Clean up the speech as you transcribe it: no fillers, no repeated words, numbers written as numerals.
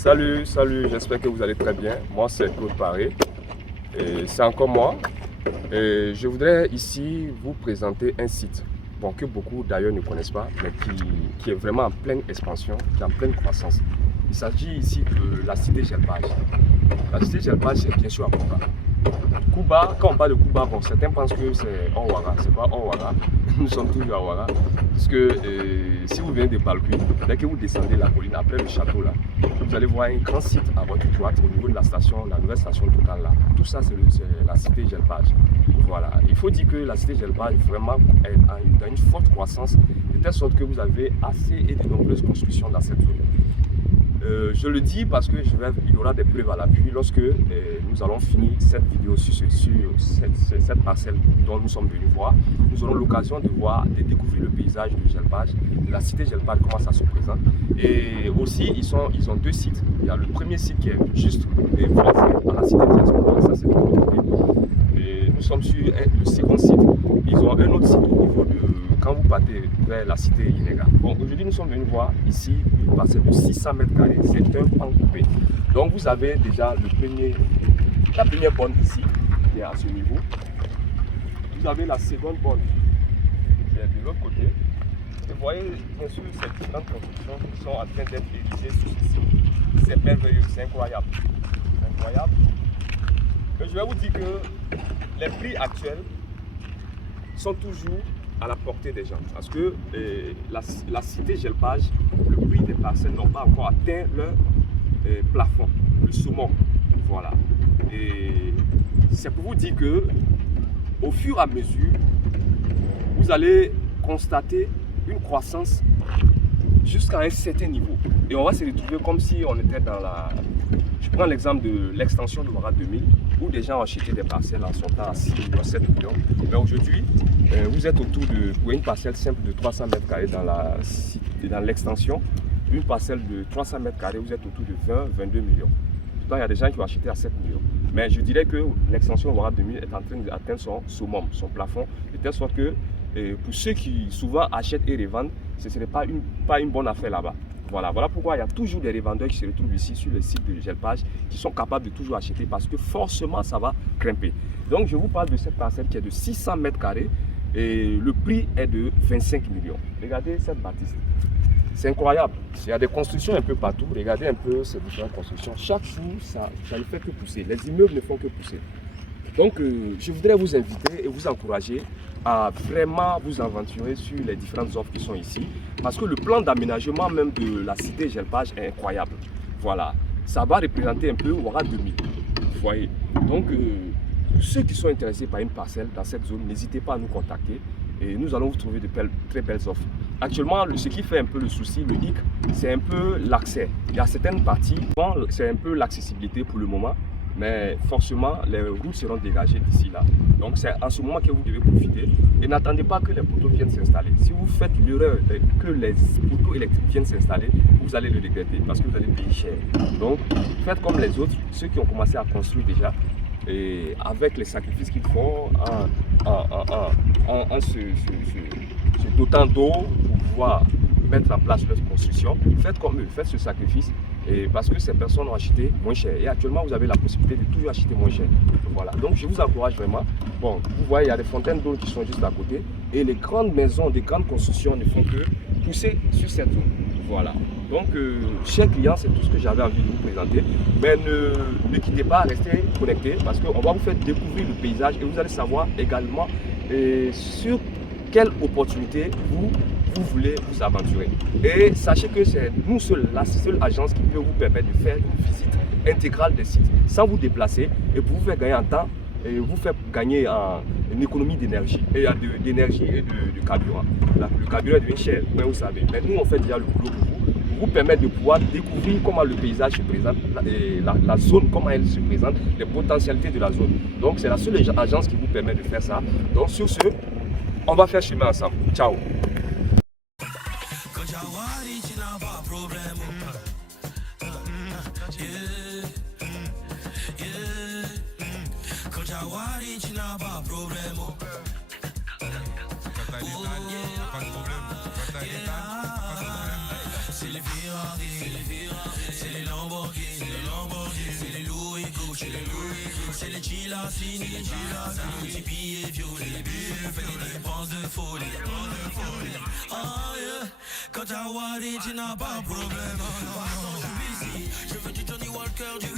Salut, j'espère que vous allez très bien. Moi, c'est Claude Paré et c'est encore moi. Et je voudrais ici vous présenter un site que beaucoup d'ailleurs ne connaissent pas, mais qui est vraiment en pleine expansion, qui est en pleine croissance. Il s'agit ici de la cité Jelpage. La cité Jelpage, c'est bien sûr à Cuba. Cuba, quand on parle de Cuba, certains pensent que c'est Ouaga. C'est pas Ouaga. Nous sommes toujours à Ouaga. Puisque si vous venez de Balkui, dès que vous descendez la colline, après le château là, vous allez voir un grand site à votre droite au niveau de la station, la nouvelle station Total là. Tout ça, c'est la cité Jelpage. Voilà. Il faut dire que la cité Jelpage vraiment est dans une forte croissance, de telle sorte que vous avez assez et de nombreuses constructions dans cette zone. Je le dis parce que il y aura des preuves à l'appui lorsque nous allons finir cette vidéo sur cette parcelle dont nous sommes venus voir. Nous aurons l'occasion de découvrir le paysage de Jelpage, de la cité Jelpage, comment ça se présente. Et aussi, ils ont deux sites. Il y a le premier site qui est juste voisin à la cité de Diaspora, ça c'est de l'autre côté. Et nous sommes sur le second site. Ils ont un autre site au niveau de quand vous partez vers la cité Inega. Bon, aujourd'hui, nous sommes venus voir ici une parcelle de 600 mètres carrés. C'est un pan coupé. Donc, vous avez déjà la première borne ici, qui est à ce niveau. Vous avez la seconde borne, qui est de l'autre côté. Et vous voyez, bien sûr, ces différentes constructions qui sont en train d'être érigées sur ce site. C'est merveilleux, c'est incroyable. C'est incroyable. Mais je vais vous dire que les prix actuels sont toujours à la portée des gens. Parce que la cité Jelpage, le prix des parcelles n'ont pas encore atteint leur plafond, le summum. Voilà. Et c'est pour vous dire que au fur et à mesure, vous allez constater une croissance jusqu'à un certain niveau. Et on va se retrouver comme si on était dans la... Je prends l'exemple de l'extension de Ouaga 2000, où des gens ont acheté des parcelles en son temps à 6 millions, 7 millions. Mais aujourd'hui, vous êtes autour de, pour une parcelle simple de 300 mètres carrés dans l'extension, une parcelle de 300 mètres carrés, vous êtes autour de 20, 22 millions. Pourtant, il y a des gens qui ont acheté à 7 millions. Mais je dirais que l'extension Ouaga 2000 est en train d'atteindre son summum, son plafond, de telle sorte que pour ceux qui souvent achètent et revendent, ce ne serait pas une bonne affaire là-bas. Voilà pourquoi il y a toujours des revendeurs qui se retrouvent ici sur le site de Jelpage qui sont capables de toujours acheter parce que forcément ça va grimper. Donc je vous parle de cette parcelle qui est de 600 mètres carrés et le prix est de 25 millions. Regardez cette bâtisse. C'est incroyable. Il y a des constructions un peu partout. Regardez un peu ces différentes constructions. Chaque jour, ça ne fait que pousser. Les immeubles ne font que pousser. Donc je voudrais vous inviter et vous encourager à vraiment vous aventurer sur les différentes offres qui sont ici. Parce que le plan d'aménagement même de la cité Jelpage est incroyable. Voilà, ça va représenter un peu Ouaga 2000. Vous voyez. Donc, pour ceux qui sont intéressés par une parcelle dans cette zone, n'hésitez pas à nous contacter et nous allons vous trouver de très belles offres. Actuellement, ce qui fait un peu le souci, le hic, c'est un peu l'accès. Il y a certaines parties, c'est un peu l'accessibilité pour le moment. Mais forcément, les routes seront dégagées d'ici là. Donc c'est en ce moment que vous devez profiter. Et n'attendez pas que les poteaux viennent s'installer. Si vous faites l'erreur que les poteaux électriques viennent s'installer, vous allez le regretter parce que vous allez payer cher. Donc faites comme les autres, ceux qui ont commencé à construire déjà, et avec les sacrifices qu'ils font en se dotant d'eau pour pouvoir mettre en place leur construction. Faites comme eux, faites ce sacrifice parce que ces personnes ont acheté moins cher. Et actuellement, vous avez la possibilité de toujours acheter moins cher. Voilà, donc je vous encourage vraiment. Bon, vous voyez, il y a des fontaines d'eau qui sont juste à côté. Et les grandes maisons, des grandes constructions ne font que pousser sur cette zone. Voilà. Donc, chers clients, c'est tout ce que j'avais envie de vous présenter. Mais ne quittez pas, restez connectés parce qu'on va vous faire découvrir le paysage et vous allez savoir également sur quelle opportunité vous voulez vous aventurer. Et sachez que c'est la seule agence qui peut vous permettre de faire une visite intégrale des sites sans vous déplacer et pour vous faire gagner en temps et vous faire gagner en économie d'énergie et de carburant. Le carburant devient cher, mais vous savez. Mais nous, on fait déjà le boulot pour vous permettre de pouvoir découvrir comment le paysage se présente, la zone, comment elle se présente, les potentialités de la zone. Donc, c'est la seule agence qui vous permet de faire ça. Donc, sur ce, on va faire chemin ensemble. Ciao. C'est les Ferrari, c'est les Lamborghini. c'est les chillassines, ça nous dit billets violets, fait des dépenses de folie. Ah yeah, quand t'as Wadi, tu n'as pas de problème. Je veux du Johnny Walker, du